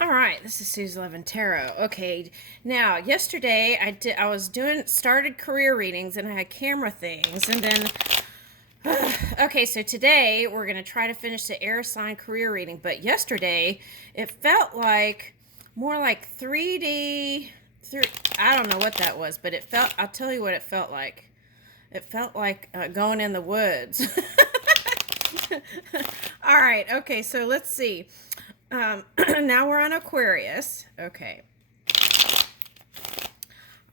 All right, this is Sue's 11 Tarot. Okay, now yesterday I was doing started career readings and I had camera things and then okay, so today we're gonna try to finish the air sign career reading, but yesterday it felt like more like 3D. I don't know what that was, but I'll tell you what it felt like. It felt like going in the woods. All right, okay, so let's see. Now we're on Aquarius. Okay.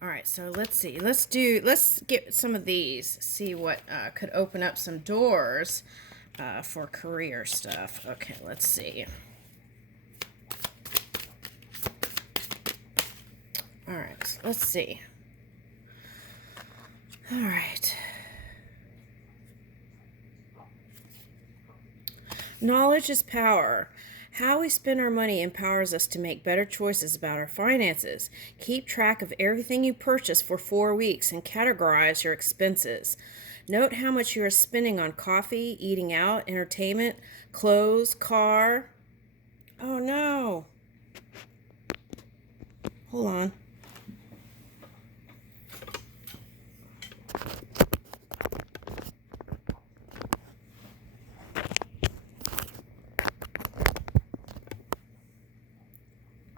All right, so let's see. Let's get some of these. See what could open up some doors for career stuff. Okay, let's see. All right, so let's see. All right. Knowledge is power. How we spend our money empowers us to make better choices about our finances. Keep track of everything you purchase for 4 weeks and categorize your expenses. Note how much you are spending on coffee, eating out, entertainment, clothes, car. Oh no. Hold on.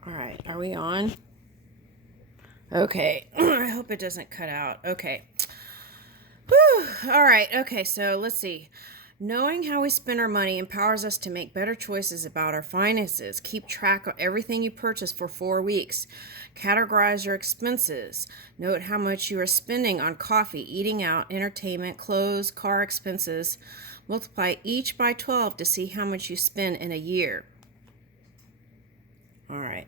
All right, are we on? Okay. I hope it doesn't cut out. Okay. Whew. All right. Okay, so let's see. Knowing how we spend our money empowers us to make better choices about our finances. Keep track of everything you purchase for 4 weeks. Categorize your expenses. Note how much you are spending on coffee, eating out, entertainment, clothes, car expenses. Multiply each by 12 to see how much you spend in a year. All right.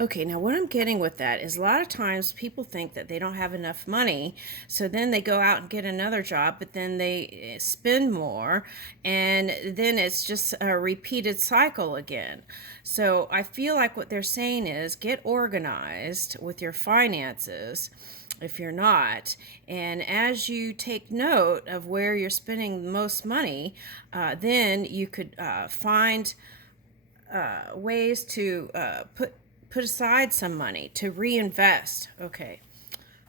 Okay, now what I'm getting with that is a lot of times people think that they don't have enough money, so then they go out and get another job, but then they spend more, and then it's just a repeated cycle again. So I feel like what they're saying is get organized with your finances if you're not. And as you take note of where you're spending the most money, then you could find ways to put aside some money to reinvest. Okay,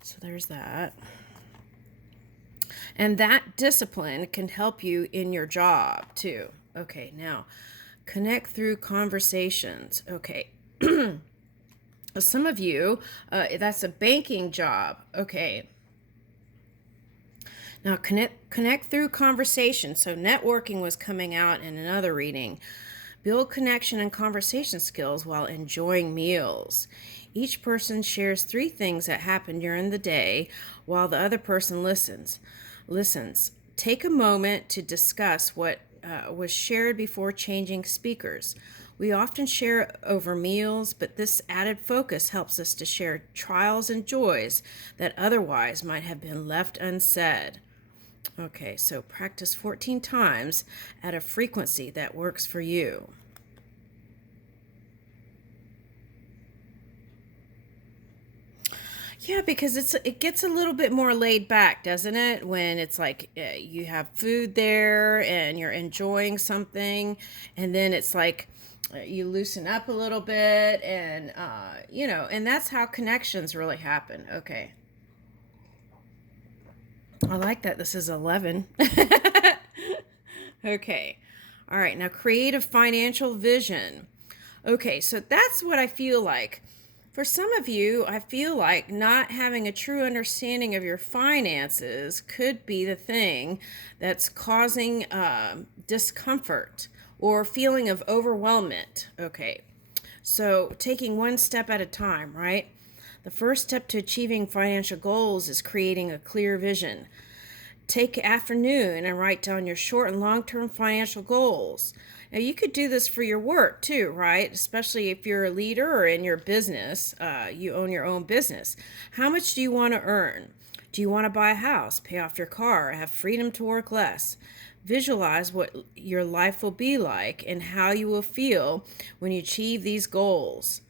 so there's that. And that discipline can help you in your job too. Okay, now connect through conversations. Okay. Some of you, that's a banking job. Okay. Now connect through conversation. So networking was coming out in another reading. Build connection and conversation skills while enjoying meals. Each person shares 3 things that happen during the day while the other person listens. Take a moment to discuss what was shared before changing speakers. We often share over meals, but this added focus helps us to share trials and joys that otherwise might have been left unsaid. Okay, so practice 14 times at a frequency that works for you. Yeah, because it gets a little bit more laid back, doesn't it? When it's like you have food there and you're enjoying something, and then it's like you loosen up a little bit, and and that's how connections really happen. Okay, I like that. This is 11. Okay. All right. Now, create a financial vision. Okay. So that's what I feel like. For some of you, I feel like not having a true understanding of your finances could be the thing that's causing discomfort or feeling of overwhelmment. Okay. So, taking one step at a time, right? The first step to achieving financial goals is creating a clear vision. Take afternoon and write down your short and long-term financial goals. Now you could do this for your work too, right? Especially if you're a leader or in your business, you own your own business. How much do you want to earn? Do you want to buy a house, pay off your car, have freedom to work less? Visualize what your life will be like and how you will feel when you achieve these goals.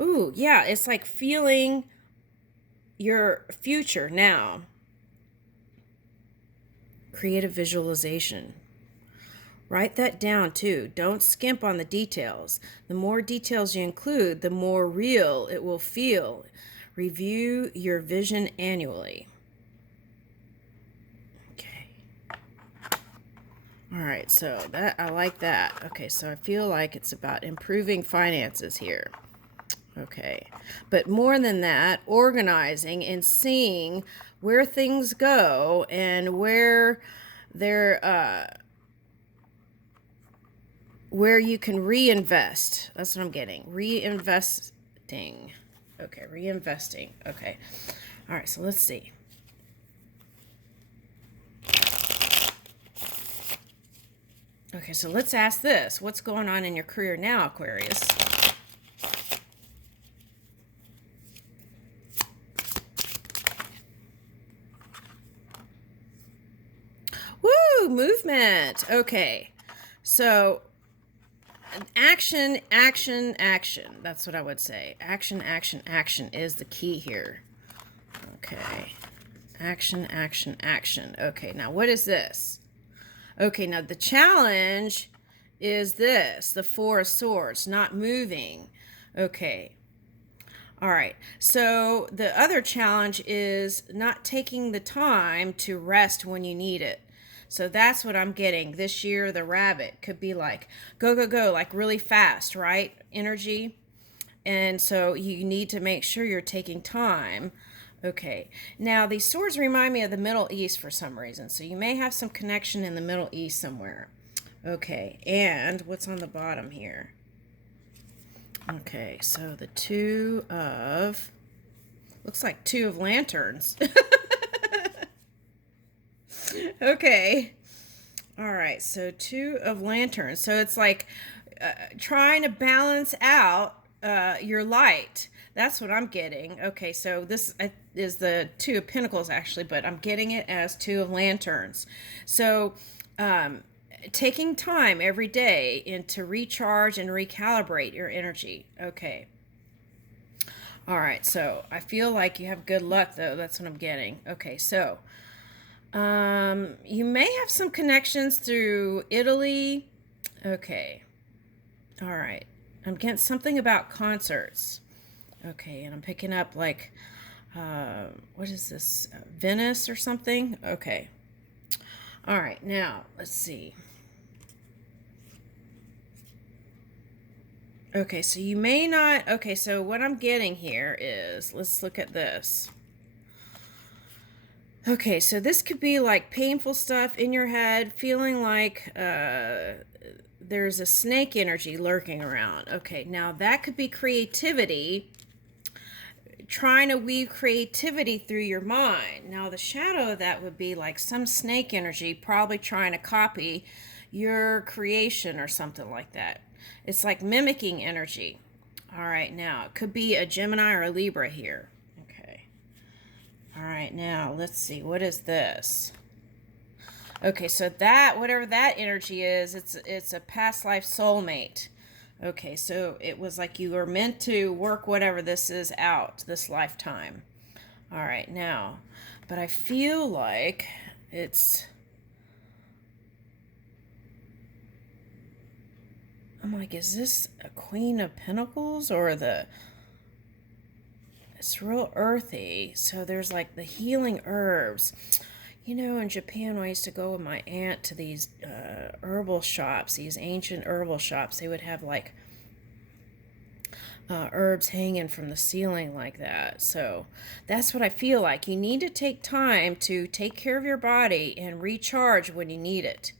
Ooh, yeah, it's like feeling your future now. Create a visualization. Write that down too. Don't skimp on the details. The more details you include, the more real it will feel. Review your vision annually. Okay. All right, so that I like that. Okay, so I feel like it's about improving finances here. Okay, but more than that, organizing and seeing where things go and where you can reinvest. That's what I'm getting. Reinvesting. Okay, reinvesting. Okay. All right, so let's see. Okay, so let's ask this. What's going on in your career now, Aquarius? Woo, movement. Okay. So action, action, action. That's what I would say. Action, action, action is the key here. Okay. Action, action, action. Okay, now what is this? Okay, now the challenge is this, the Four of Swords, not moving. Okay. All right. So the other challenge is not taking the time to rest when you need it. So that's what I'm getting. This year, the rabbit could be like, go, go, go, like really fast, right? Energy. And so you need to make sure you're taking time. Okay. Now, these swords remind me of the Middle East for some reason. So you may have some connection in the Middle East somewhere. Okay. And what's on the bottom here? Okay. So the looks like two of lanterns. Okay. All right. So two of lanterns. So it's like trying to balance out your light. That's what I'm getting. Okay. So this is the Two of Pentacles actually, but I'm getting it as two of lanterns. So taking time every day to recharge and recalibrate your energy. Okay. All right. So I feel like you have good luck though. That's what I'm getting. Okay. So you may have some connections through Italy. Okay. All right. I'm getting something about concerts. Okay. And I'm picking up like, what is this? Venice or something? Okay. All right. Now, let's see. Okay. So you may not. Okay. So what I'm getting here is, let's look at this. Okay, so this could be like painful stuff in your head, feeling like there's a snake energy lurking around. Okay, now that could be creativity, trying to weave creativity through your mind. Now the shadow of that would be like some snake energy, probably trying to copy your creation or something like that. It's like mimicking energy. All right, now it could be a Gemini or a Libra here. All right, now let's see. What is this? Okay, so that, whatever that energy is, it's a past life soulmate. Okay, so it was like you were meant to work whatever this is out this lifetime. All right, now, but I feel like I'm like, is this a Queen of Pentacles or it's real earthy. So there's like the healing herbs. You know, in Japan, when I used to go with my aunt to these herbal shops, these ancient herbal shops, they would have like herbs hanging from the ceiling like that. So that's what I feel like. You need to take time to take care of your body and recharge when you need it.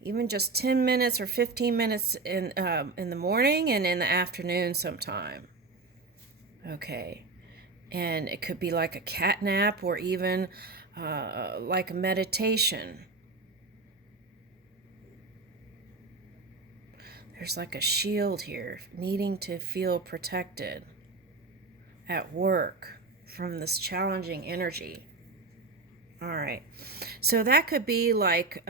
Even just 10 minutes or 15 minutes in the morning and in the afternoon sometime. Okay. And it could be like a cat nap or even like a meditation. There's like a shield here, needing to feel protected at work from this challenging energy. All right. So that could be like,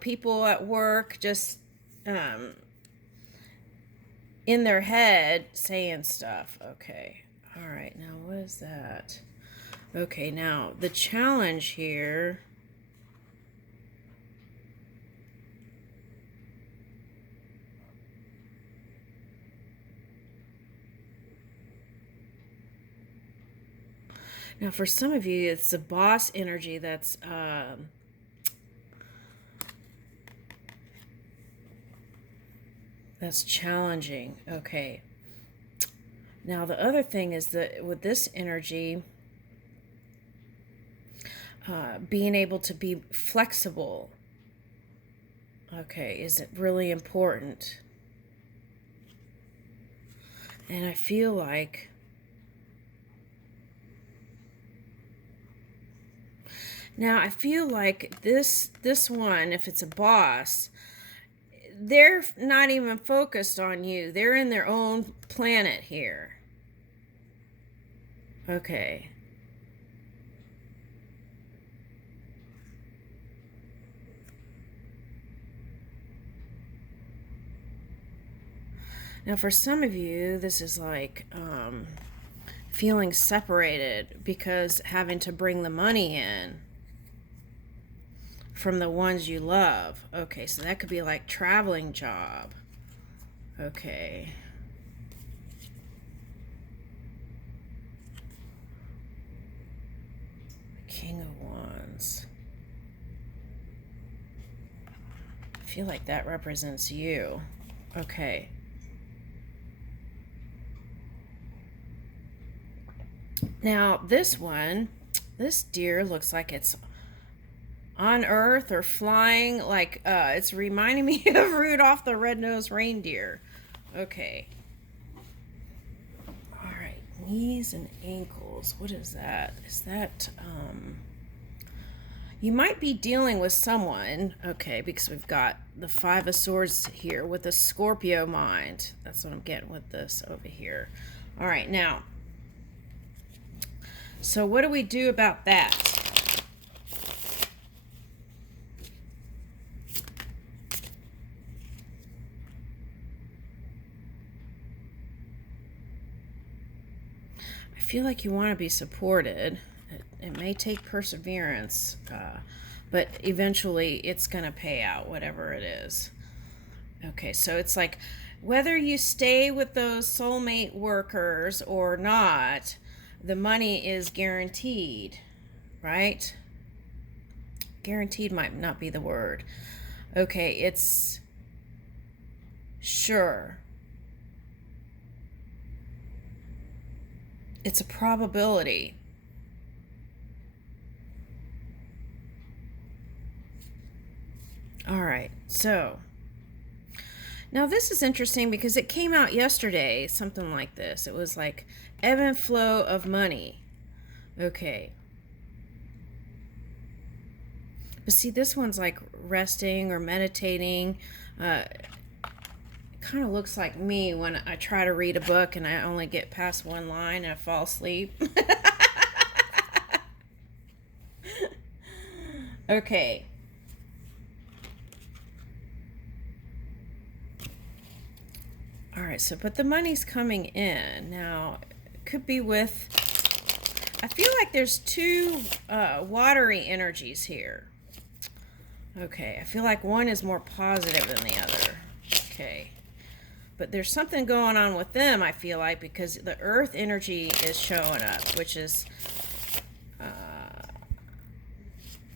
people at work just in their head saying stuff. Okay. All right, now what is that? Okay, now the challenge here. Now, for some of you, it's the boss energy that's challenging. Okay. Now, the other thing is that with this energy, being able to be flexible, okay, is really important. And I feel like this one, if it's a boss, they're not even focused on you. They're in their own planet here. Okay. Now, for some of you, this is like feeling separated because having to bring the money in from the ones you love. Okay, so that could be like traveling job. Okay. King of Wands. I feel like that represents you. Okay. Now, this one, this deer looks like it's on Earth or flying, like it's reminding me of Rudolph the Red-Nosed Reindeer. Okay. All right, knees and ankles. What is that? Is that, you might be dealing with someone, okay, because we've got the Five of Swords here with a Scorpio mind. That's what I'm getting with this over here. All right, now, so what do we do about that? I feel like you want to be supported. It may take perseverance, but eventually it's going to pay out, whatever it is. Okay, so it's like whether you stay with those soulmate workers or not, the money is guaranteed, right? Guaranteed might not be the word. Okay, it's sure. It's a probability. All right, so now this is interesting because it came out yesterday, something like this. It was like ebb and flow of money. Okay. But see, this one's like resting or meditating. It kind of looks like me when I try to read a book and I only get past one line and I fall asleep. Okay. All right, so but the money's coming in. Now, it could be with, I feel like there's two watery energies here. Okay, I feel like one is more positive than the other. Okay. But there's something going on with them, I feel like, because the earth energy is showing up, which is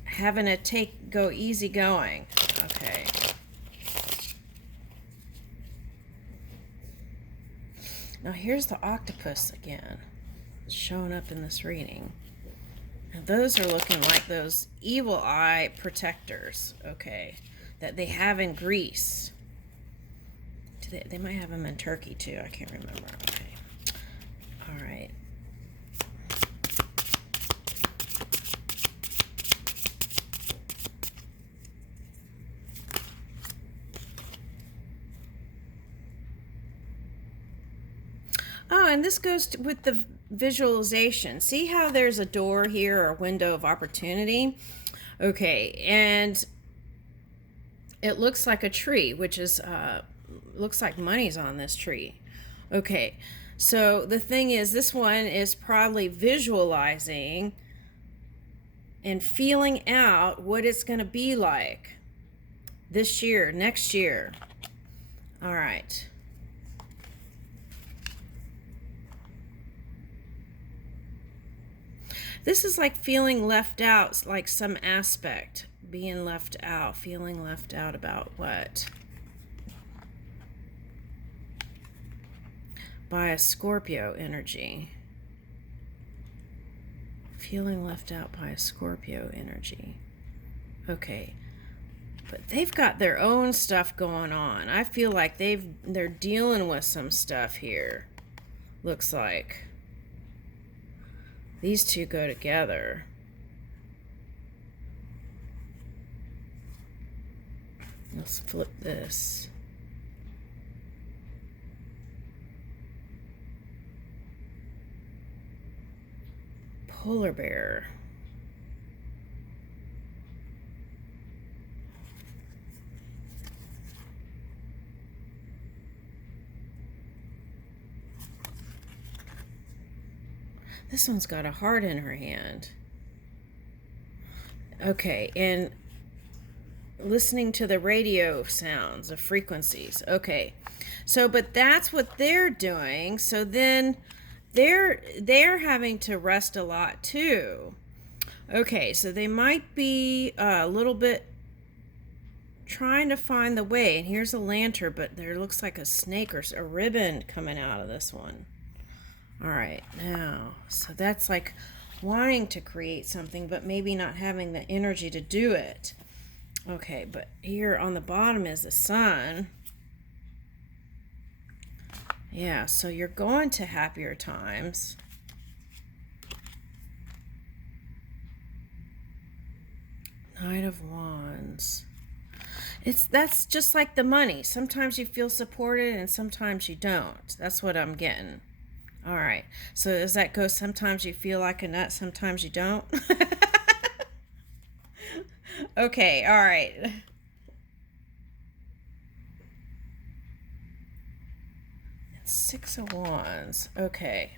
having to go easy going. Okay. Now here's the octopus again, showing up in this reading. And those are looking like those evil eye protectors, okay, that they have in Greece. They might have them in Turkey too. I can't remember. Okay. All right. Oh, and this goes with the visualization. See how there's a door here or a window of opportunity? Okay, and it looks like a tree, which is looks like money's on this tree. Okay, so the thing is, this one is probably visualizing and feeling out what it's going to be like this year, next year. All right. This is like feeling left out, like some aspect. Being left out, feeling left out about what? By a Scorpio energy. Feeling left out by a Scorpio energy. Okay. But they've got their own stuff going on. I feel like they're dealing with some stuff here. Looks like. These two go together. Let's flip this. Polar bear. This one's got a heart in her hand. Okay, and listening to the radio sounds of frequencies. Okay, so but that's what they're doing. So then they're having to rest a lot too. Okay, so they might be a little bit trying to find the way. And here's a lantern, but there looks like a snake or a ribbon coming out of this one. All right, now, so that's like wanting to create something, but maybe not having the energy to do it. Okay, but here on the bottom is the sun. Yeah, so you're going to happier times. Knight of Wands. That's just like the money. Sometimes you feel supported and sometimes you don't. That's what I'm getting. All right. So does that go sometimes you feel like a nut, sometimes you don't? Okay, all right. Six of Wands. Okay.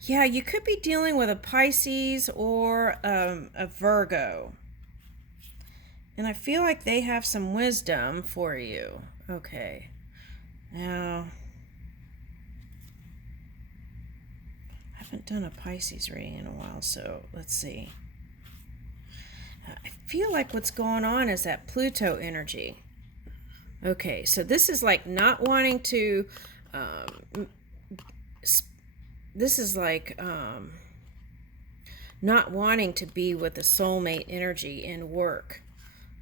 Yeah, you could be dealing with a Pisces or a Virgo. And I feel like they have some wisdom for you. Okay. Now, I haven't done a Pisces reading in a while, so let's see. I feel like what's going on is that Pluto energy. Okay, so this is like not wanting to, this is like not wanting to be with the soulmate energy in work.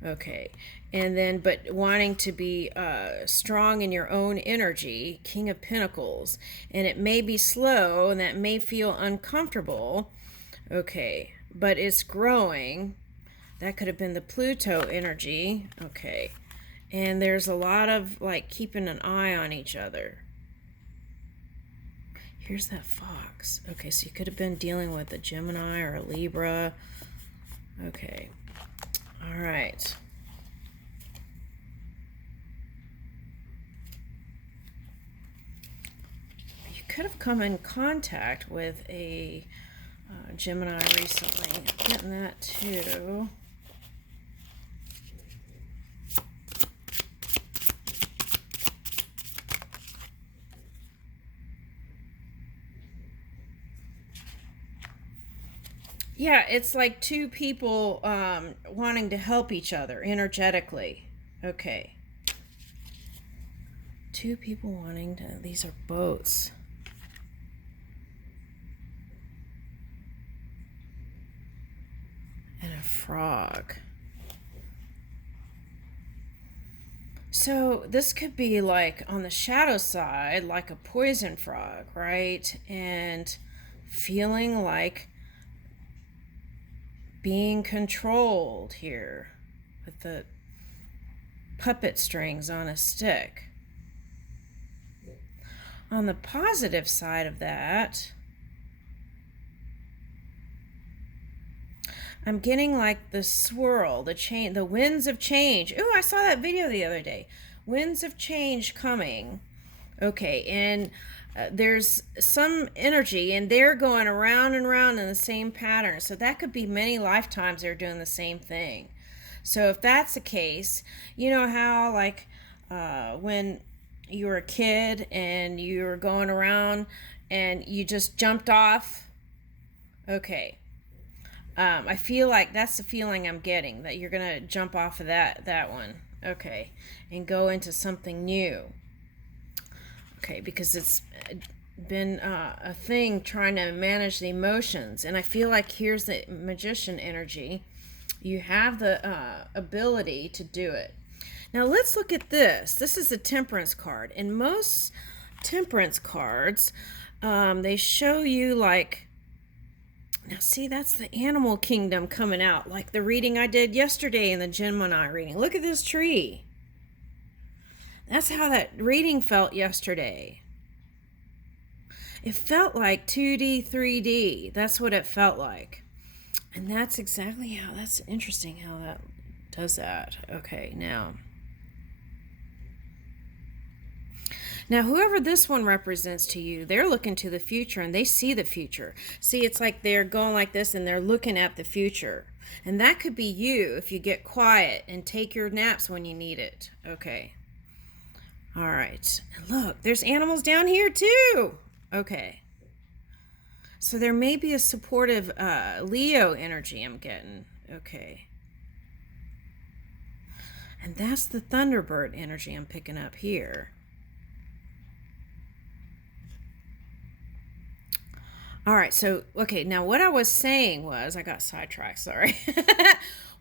Okay, and then but wanting to be strong in your own energy, King of Pentacles, and it may be slow and that may feel uncomfortable. Okay, but it's growing. That could have been the Pluto energy. Okay, and there's a lot of like keeping an eye on each other. Here's that fox. Okay, so you could have been dealing with a Gemini or a Libra. Okay. All right. You could have come in contact with a Gemini recently. I'm getting that too. Yeah, it's like two people wanting to help each other energetically. Okay. Two people wanting to, these are boats. And a frog. So this could be like on the shadow side, like a poison frog, right? And feeling like being controlled here with the puppet strings on a stick. On the positive side of that, I'm getting like the swirl, the winds of change. Ooh, I saw that video the other day. Winds of change coming. Okay, and there's some energy and they're going around and around in the same pattern. So that could be many lifetimes they're doing the same thing. So if that's the case, you know how like when you were a kid and you were going around and you just jumped off? Okay. I feel like that's the feeling I'm getting, that you're going to jump off of that one. Okay. And go into something new. Okay, because it's been a thing trying to manage the emotions. And I feel like here's the magician energy. You have the ability to do it. Now let's look at this. This is the temperance card. And most temperance cards, they show you like, now see, that's the animal kingdom coming out. Like the reading I did yesterday in the Gemini reading. Look at this tree. That's how that reading felt yesterday. It felt like 2D, 3D. That's what it felt like. And that's exactly how, that's interesting how that does that. Okay, now whoever this one represents to you, they're looking to the future and they see the future. See, it's like they're going like this and they're looking at the future. And that could be you if you get quiet and take your naps when you need it. Okay. All right. And look, there's animals down here too. Okay. So there may be a supportive Leo energy I'm getting. Okay. And that's the Thunderbird energy I'm picking up here. All right, so, okay, now what I was saying was, I got sidetracked, sorry.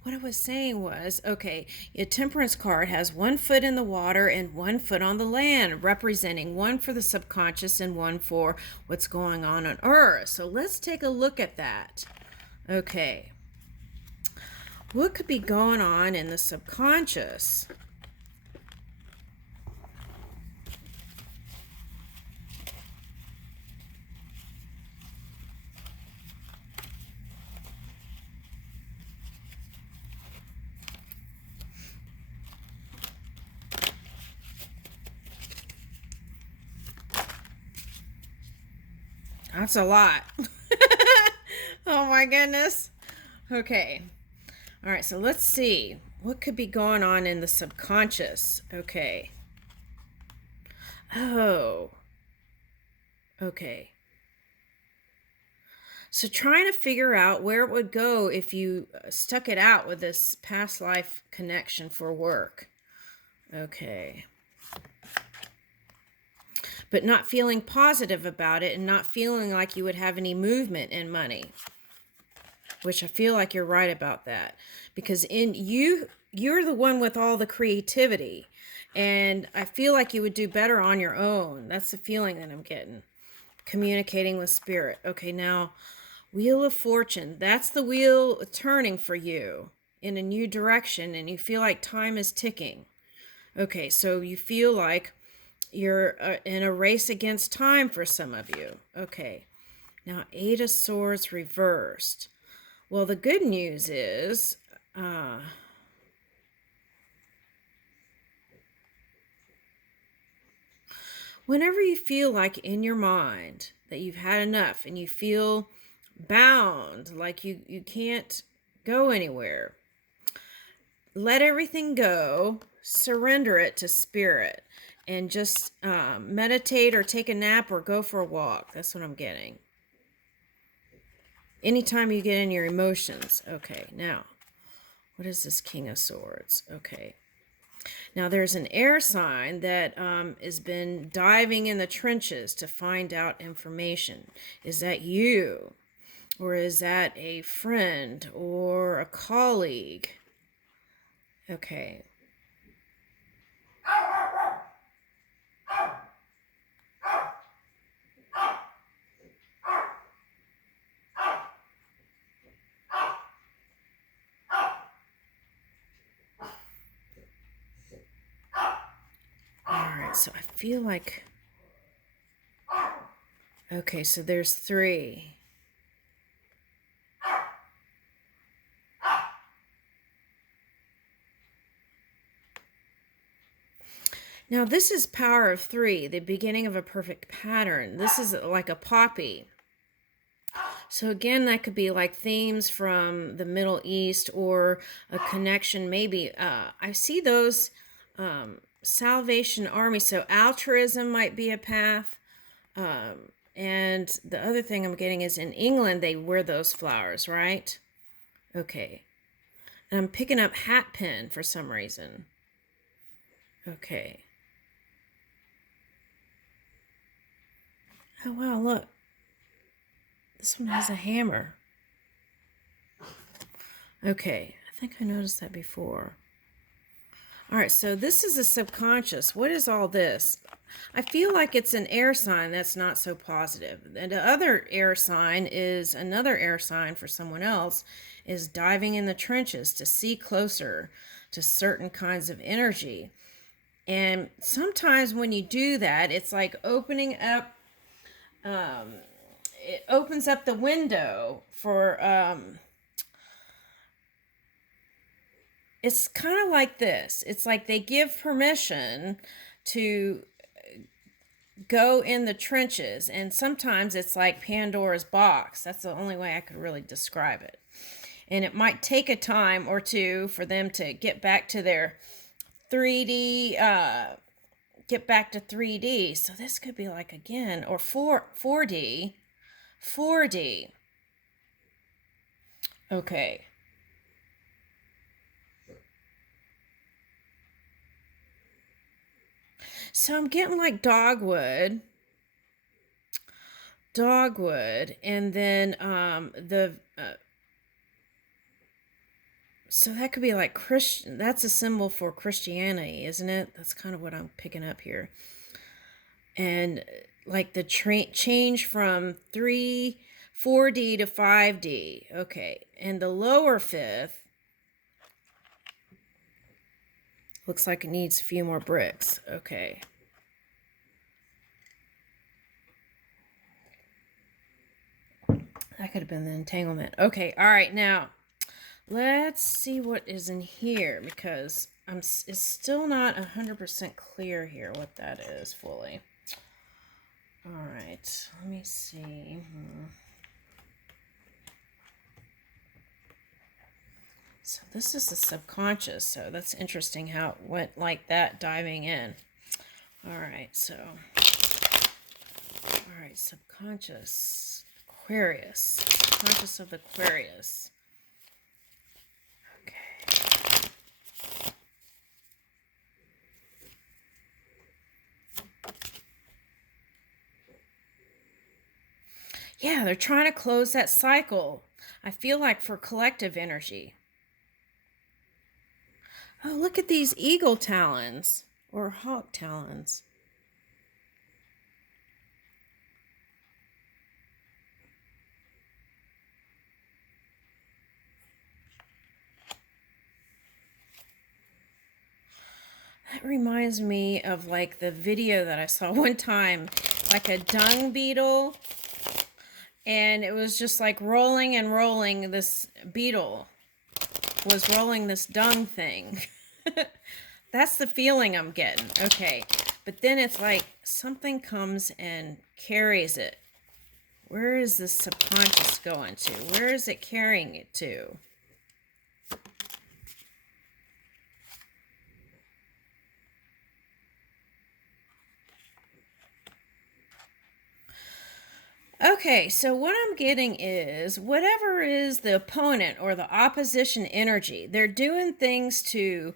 What I was saying was, okay, a temperance card has 1 foot in the water and 1 foot on the land, representing 1 for the subconscious and 1 for what's going on Earth. So let's take a look at that. Okay. What could be going on in the subconscious? That's a lot. Oh my goodness. Okay. All right, so let's see. What could be going on in the subconscious? Okay. Oh. Okay. So trying to figure out where it would go if you stuck it out with this past life connection for work. Okay. But not feeling positive about it and not feeling like you would have any movement in money, which I feel like you're right about that, because you're the one with all the creativity, and I feel like you would do better on your own. That's the feeling that I'm getting. Communicating with spirit. Okay, now Wheel of Fortune. That's the wheel turning for you in a new direction, and you feel like time is ticking. Okay, so you feel like you're in a race against time for some of you. Okay. Now, 8 of Swords reversed. Well, the good news is, whenever you feel like in your mind that you've had enough and you feel bound, like you can't go anywhere, let everything go, surrender it to spirit. And just meditate or take a nap or go for a walk. That's what I'm getting. Anytime you get in your emotions. Okay, now, what is this King of Swords? Okay. Now, there's an air sign that has been diving in the trenches to find out information. Is that you? Or is that a friend or a colleague? Okay. So I feel like, okay, so there's 3. Now this is Power of 3, the beginning of a perfect pattern. This is like a poppy. So again, that could be like themes from the Middle East or a connection maybe. I see those Salvation Army. So altruism might be a path. And the other thing I'm getting is in England, they wear those flowers, right? Okay. And I'm picking up hat pin for some reason. Okay. Oh, wow, look. This one has a hammer. Okay, I think I noticed that before. All right, so this is a subconscious. What is all this? I feel like it's an air sign that's not so positive. And the other air sign is another air sign for someone else is diving in the trenches to see closer to certain kinds of energy. And sometimes when you do that, it's like opening up, it opens up the window for, it's kind of like this. It's like they give permission to go in the trenches, and sometimes it's like Pandora's box. That's the only way I could really describe it. And it might take a time or two for them to get back to their 3D, get back to 3D. So this could be like again, or 4D. Okay. So I'm getting like dogwood, and then so that could be like Christian. That's a symbol for Christianity, isn't it? That's kind of what I'm picking up here. And like the change from 4D to 5D. Okay, and the lower fifth looks like it needs a few more bricks. Okay. That could have been the entanglement. Okay, all right, now let's see what is in here, because it's still not 100% clear here what that is fully. All right, let me see. So this is the subconscious, so that's interesting how it went like that, diving in. All right, so, all right, subconscious, Aquarius, subconscious of the Aquarius. Okay. Yeah, they're trying to close that cycle. I feel like for collective energy. Oh, look at these eagle talons or hawk talons. That reminds me of like the video that I saw one time, like a dung beetle, and it was just like rolling and rolling. This beetle was rolling this dung thing. That's the feeling I'm getting. Okay, but then it's like something comes and carries it. Where is this subconscious going to? Where is it carrying it to? Okay, so what I'm getting is whatever is the opponent or the opposition energy, they're doing things to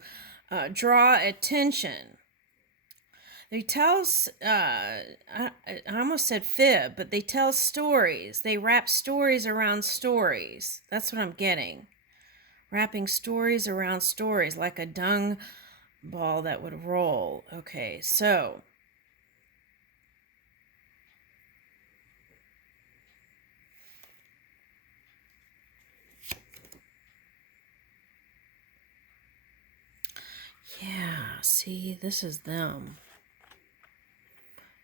draw attention. They tell, I almost said fib, but they tell stories. They wrap stories around stories. That's what I'm getting. Wrapping stories around stories, like a dung ball that would roll. Okay, so yeah, see, this is them.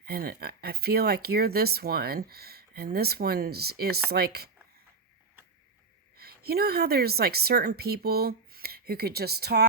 And I feel like you're this one, and this one is like, you know how there's like certain people who could just talk